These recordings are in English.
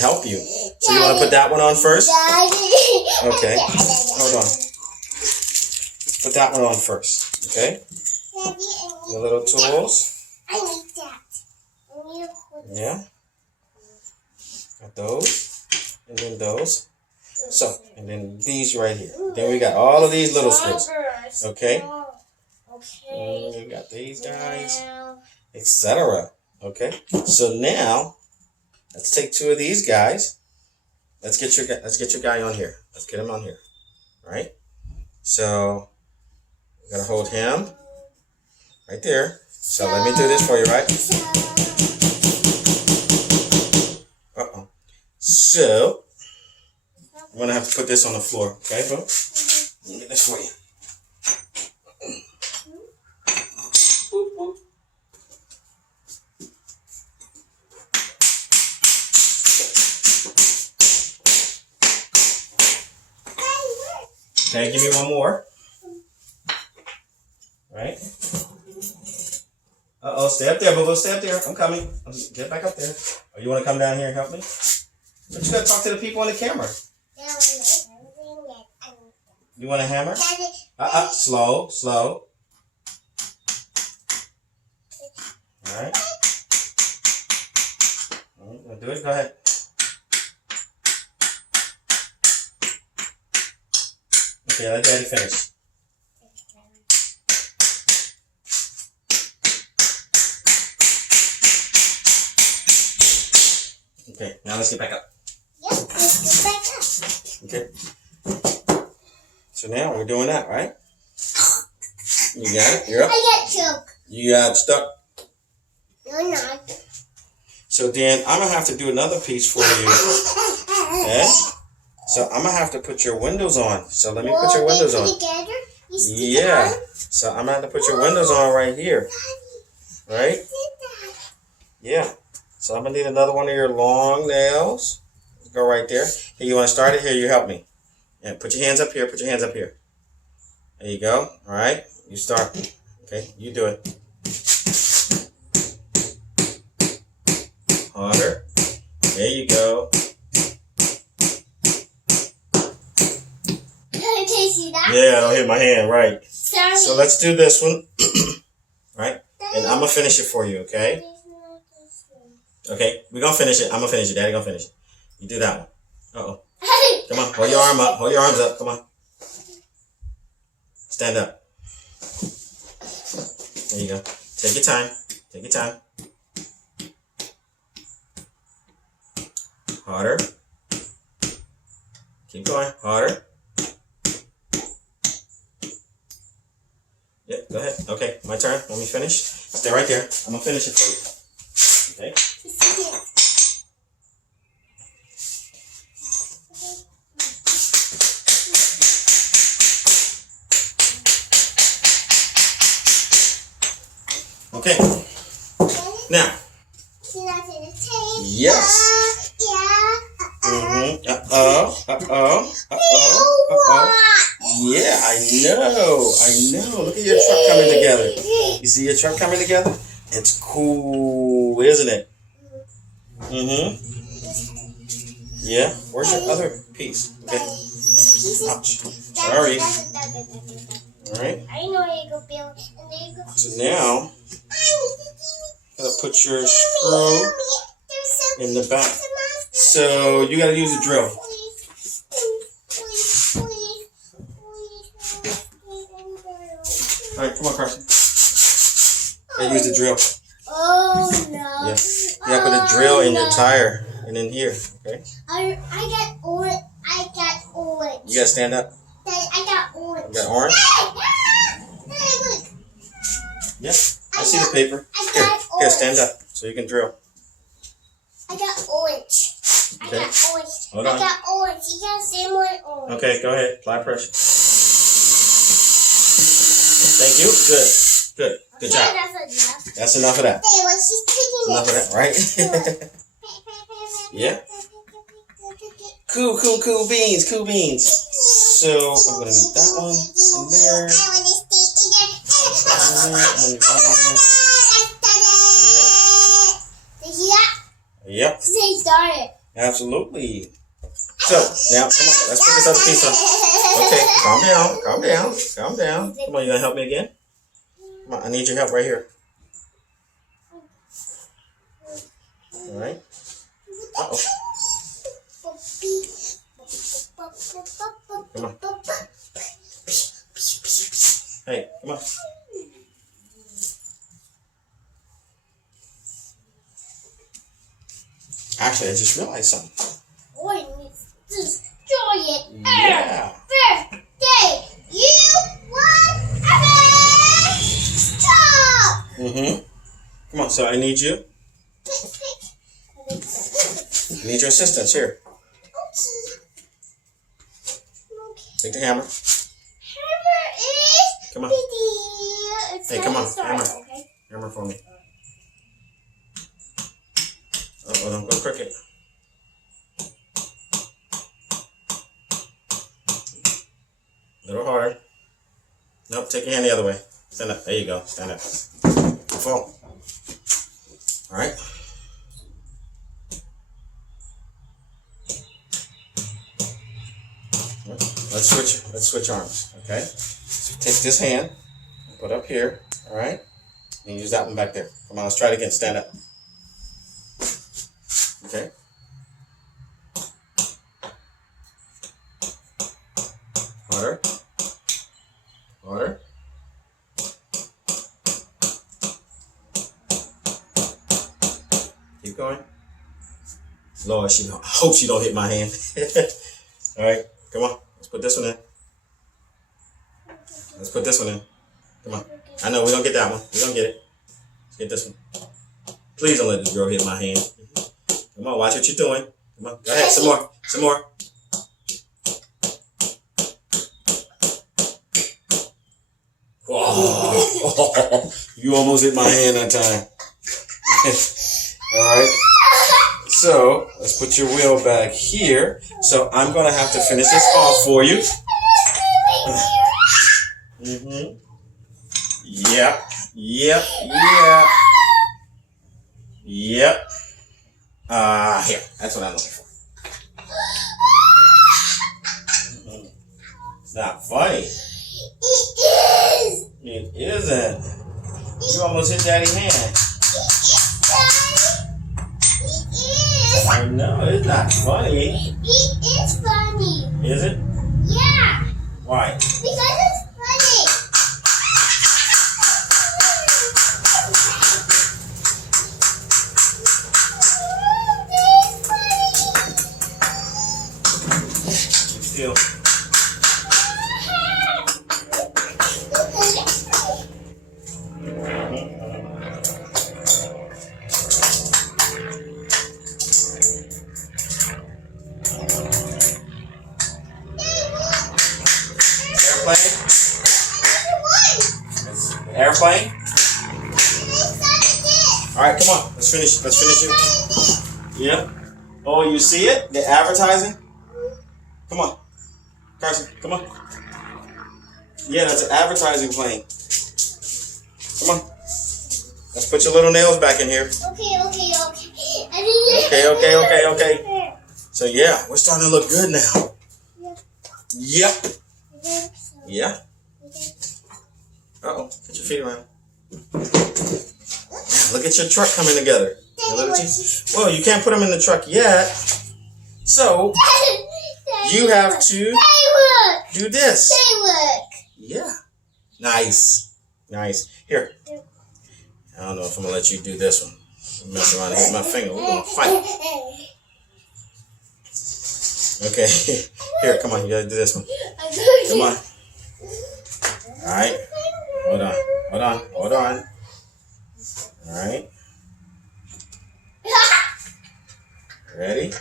help you. So you want to put that one on first? Okay. Hold on. Put that one on first. Okay. Your little tools. I need that. Yeah. Got those. And then those. So, and then these right here. Then we got all of these little screws. Okay. Okay. We got these guys, etc. Okay. So now, let's take two of these guys. Let's get your guy on here. Let's get him on here. All right. So, we're gonna hold him right there. So let me do this for you, right? So, I'm gonna have to put this on the floor. Okay, bro? Let me get this for you. Okay, give me one more. Right? Uh-oh, stay up there, Boo-Boo. Stay up there. I'm coming. Get back up there. Oh, you want to come down here and help me? But you got to talk to the people on the camera. You want a hammer? Slow, slow. All right. Do it. Go ahead. Okay, let Daddy finish. Okay, now let's get back up. Yep, let's get back up. Okay. So now we're doing that, right? You got it? You're up? I got choked. You got stuck? No, not. So then I'm going to have to do another piece for you. Okay? So I'm going to have to put your windows on. So let me put your windows on. Together? Yeah. So I'm going to have to put your windows on right here. Right? Yeah. So I'm going to need another one of your long nails. Go right there. Here, you want to start it? Here, you help me. Yeah, put your hands up here. Put your hands up here. There you go. All right. You start. Okay. You do it. Harder. There you go. Can you see that? Yeah, don't hit my hand. Right. Sorry. So let's do this one. Right? And I'm going to finish it for you, okay? Okay, we're going to finish it. I'm going to finish it. Daddy going to finish it. You do that one. Uh-oh. Come on. Hold your arm up. Hold your arms up. Come on. Stand up. There you go. Take your time. Take your time. Harder. Keep going. Harder. Yeah, go ahead. Okay, my turn. Let me finish. Stay right there. I'm going to finish it for you. Okay? Okay. Now. Yes. Mm-hmm. Yeah, I know. Look at your truck coming together. You see your truck coming together? It's cool, isn't it? Mm-hmm. Yeah. Where's your other piece? Okay. Ouch. Sorry. All right. I know you go build. So now, I'm gonna put your screw in the back. So you gotta use a drill. All right, come on, Carsyn. I use the drill. Oh no. Yeah. You gotta put a drill in your tire and in here. Okay. I got orange. You gotta stand up. I got orange. You got orange? Look. Yeah. I see the paper. Here, stand up so you can drill. I got orange. Okay. I got orange. Hold on. I got orange. You got same one orange. Okay, go ahead. Apply pressure. Thank you. Good. Good job. That's enough of that. Enough of that, right? Yeah. Cool beans. So I'm gonna need that one in there. Yep. They started. Absolutely. So, now, come on. Let's put this other piece on. Okay, calm down. Calm down. Calm down. Come on, you gonna help me again? Come on, I need your help right here. Alright. Uh-oh. Come on. Hey, come on. Actually, I just realized something. Destroy it. Yeah. Birthday. You want a stop. Come on, so I need you. I need your assistance here. Take the hammer. Hammer is. Come on. Hey, come on. Hammer. Okay? Hammer for me. Oh, don't go crooked. A little harder. Nope, take your hand the other way. Stand up. There you go. Stand up. Fall. Alright. Let's switch arms. Okay? So take this hand, put up here, alright? And use that one back there. Come on, let's try it again. Stand up. Okay? Harder. Harder. Keep going. Lord, I hope she don't hit my hand. Alright, come on. Let's put this one in. Let's put this one in. Come on. I know we don't get that one. We don't get it. Let's get this one. Please don't let this girl hit my hand. Come on, watch what you're doing. Come on. Go ahead. Some more. Some more. Oh, you almost hit my hand that time. Alright. So, let's put your wheel back here. So, I'm going to have to finish this off for you. Yep. Yep. Yeah. Yep. Here. That's what I'm looking for. It's not funny. It isn't. You almost hit Daddy's hand. I know, it's not funny. It is funny. Is it? Yeah. Why? Because it's funny. Still. Airplane? Alright, come on. Let's finish it. Yeah. Oh, you see it? The advertising? Come on. Carsyn, come on. Yeah, that's an advertising plane. Come on. Let's put your little nails back in here. Okay. So yeah, we're starting to look good now. Yep. Yeah. Uh-oh, put your feet around. Look at your truck coming together. Well, you can't put them in the truck yet. So, you have to do this. Yeah. Nice. Here. I don't know if I'm going to let you do this one. Mess around and hit my finger. We're going to fight. Okay. Here, come on. You got to do this one. Come on. Alright. Hold on. Alright. Ready?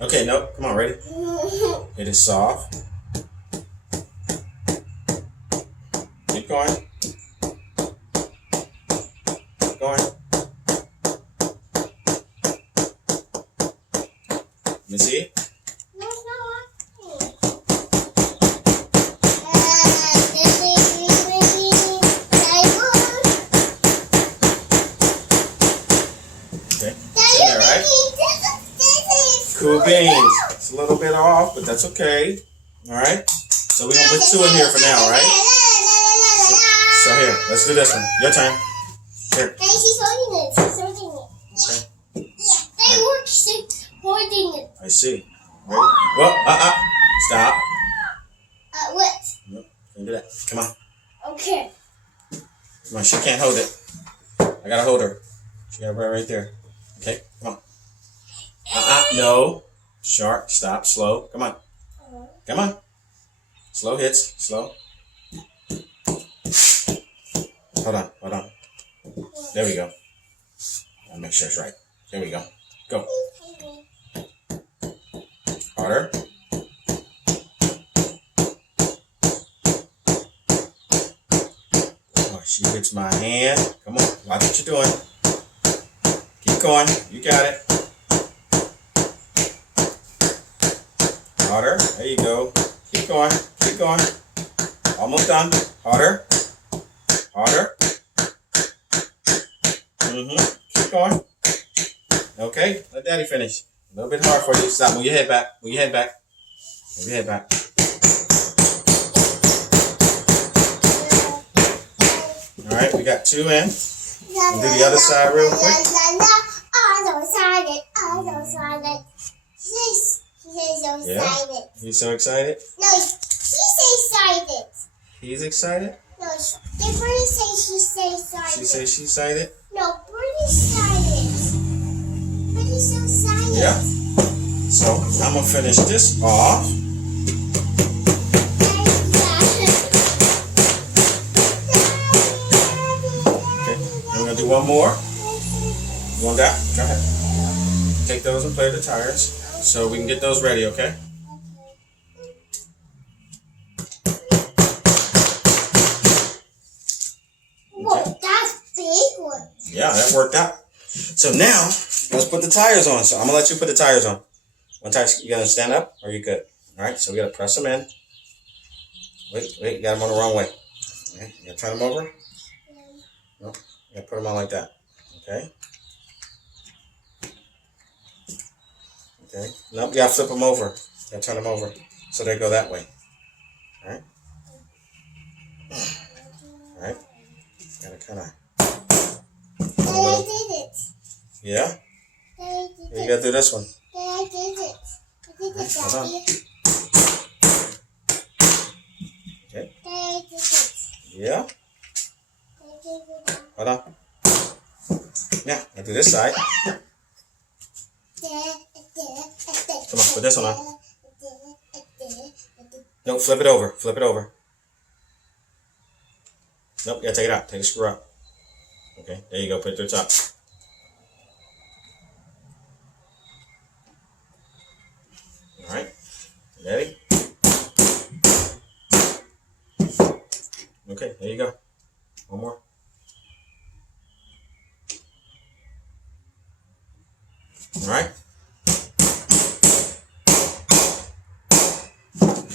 Okay, no. Come on, ready? It is soft. Keep going. Keep going. Let me see. Okay. in there, right? Cool beans. It's a little bit off, but that's okay. All right. So we're gonna put 2 in here for now, right? So here, let's do this one. Your turn. Here. Hey, she's holding it. She's holding it. Okay. Yeah, they work. She's holding it. I see. Ready? Well, stop. What? Nope. Can't do that. Come on. Okay. Come on. She can't hold it. I gotta hold her. She got it right there. Okay. Come on. No. Sharp. Stop. Slow. Come on. Come on. Slow hits. Slow. Hold on. Hold on. There we go. I'll make sure it's right. There we go. Go. Harder. Oh, she hits my hand. Come on. Watch what you're doing. Keep going. You got it. Harder. There you go. Keep going. Keep going. Almost done. Harder. Harder. Keep going. Okay. Let Daddy finish. A little bit hard for you. Stop. Move your head back. Move your head back. Move your head back. All right. We got 2 in. We'll do the other side real quick. She's so Yeah. excited. He's so excited. No, she's excited. He's excited. No, the bird says she's excited. She says she's excited. No, bird is excited. Bird is so excited. Yeah. So I'm gonna finish this off. Okay. I'm gonna do one more. You want that? Go ahead. Take those and play the tires so we can get those ready. Okay. Whoa, that's a big one. Yeah, that worked out. So now let's put the tires on. So I'm gonna let you put the tires on. One tire, you gonna stand up or you good? All right. So we gotta press them in. Wait, you got them on the wrong way. Okay. You gotta turn them over. No, you gotta put them on like that. Okay. Okay. Nope, you gotta flip them over. You gotta turn them over so they go that way. All right. All right. Gotta kind of. I did it. Yeah. I did You it. gotta do this one. I did it. I did it, Hold on. Daddy. Okay. I did it. Yeah. I did it. Hold on. Now, I do this side. Come on, put this one on. Nope, flip it over. Flip it over. Nope, you gotta take it out. Take the screw out. Okay, there you go. Put it to the top. All right. Ready? Okay, there you go. One more. All right.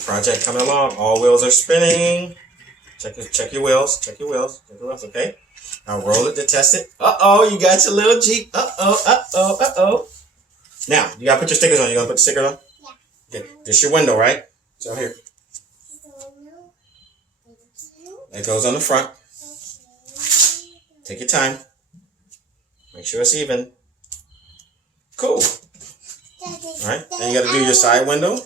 Project coming along. All wheels are spinning. Check your wheels. Check your wheels. Check your wheels. Okay. Now roll it to test it. You got your little Jeep. Now you gotta put your stickers on. You gonna put the sticker on? Yeah. Okay. This is your window, right? So here. It goes on the front. Take your time. Make sure it's even. Cool. All right. Then you gotta do your side window.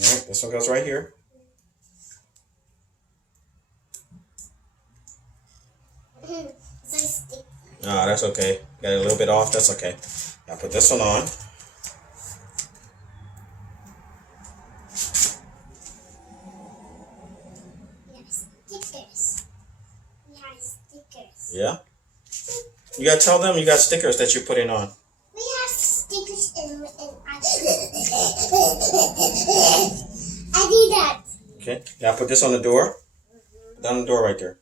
All right, this one goes right here. No, that's okay. Got it a little bit off. That's okay. Now put this one on. Yeah. You gotta tell them you got stickers that you're putting on. We have stickers and I did that. Okay. Now put this on the door. Put that on the door right there.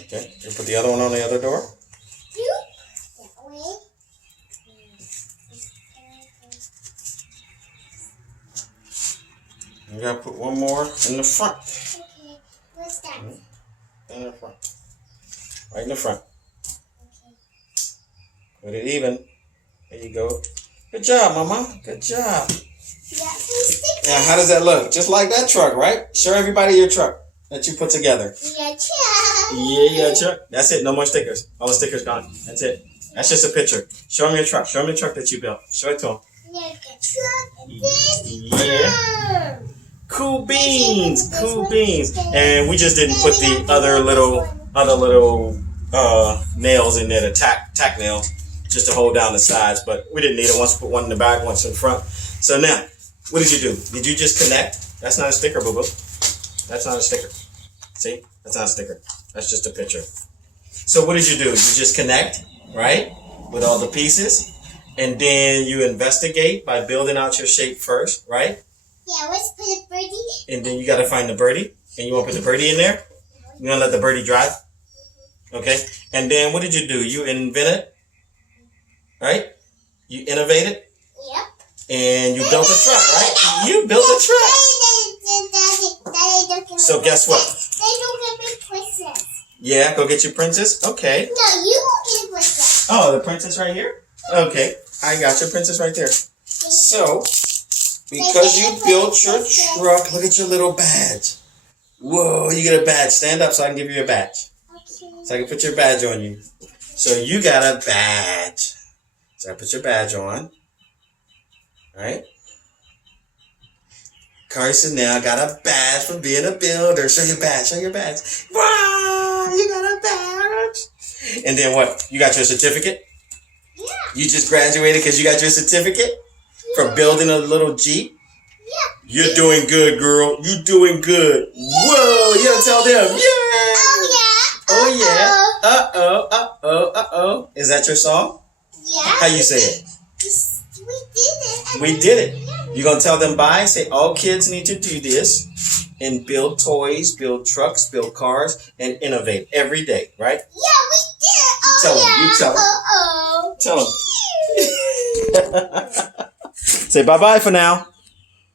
Okay. You put the other one on the other door. That way. There gotta put one more in the front. Okay. What's that? In the front. Right in the front. Okay. Put it even. There you go. Good job, Mama. Good job. Yeah, stick. Now, how does that look? Just like that truck, right? Show everybody your truck that you put together. Yeah, truck. Yeah, truck. That's it. No more stickers. All the stickers gone. That's it. That's just a picture. Show them your truck. Show them the truck that you built. Show it to them. Yeah, truck. This. Yeah. Cool beans. Cool beans. And we just didn't put the other little nails in there, the tack nails, just to hold down the sides. But we didn't need it. Once we put one in the back, once in front. So now, what did you do? Did you just connect? That's not a sticker, boo-boo. That's not a sticker. See? That's not a sticker. That's just a picture. So what did you do? You just connect, right? With all the pieces. And then you investigate by building out your shape first, right? Yeah, let's put a birdie. And then you got to find the birdie. And you want to put the birdie in there? You want to let the birdie dry? Okay. And then what did you do? You invented, right? You innovated. Yep. And you built a truck, right? You built a truck. So guess what? They don't get me princess. Yeah, go get your princess. Okay. No, you won't get a princess. Oh, the princess right here? Okay. I got your princess right there. So, because you built your truck, look at your little badge. Whoa, you get a badge. Stand up so I can give you a badge. Okay. So I can put your badge on you. So you got a badge. So I put your badge on. Right? Carsyn now got a badge for being a builder. Show your badge. Show your badge. Wow, you got a badge. And then what? You got your certificate? Yeah. You just graduated because you got your certificate for building a little Jeep? Yeah. You're doing good, girl. You're doing good. Whoa, you gotta tell them. Yeah. Oh, yeah. Oh, yeah. Uh-oh. Is that your song? Yeah. How you say it? We did it. We did it. You're going to tell them bye. Say all kids need to do this and build toys, build trucks, build cars, and innovate every day, right? Yeah, we did it. Oh, Tell them. yeah. You tell them. Oh. Tell them. Say bye-bye for now.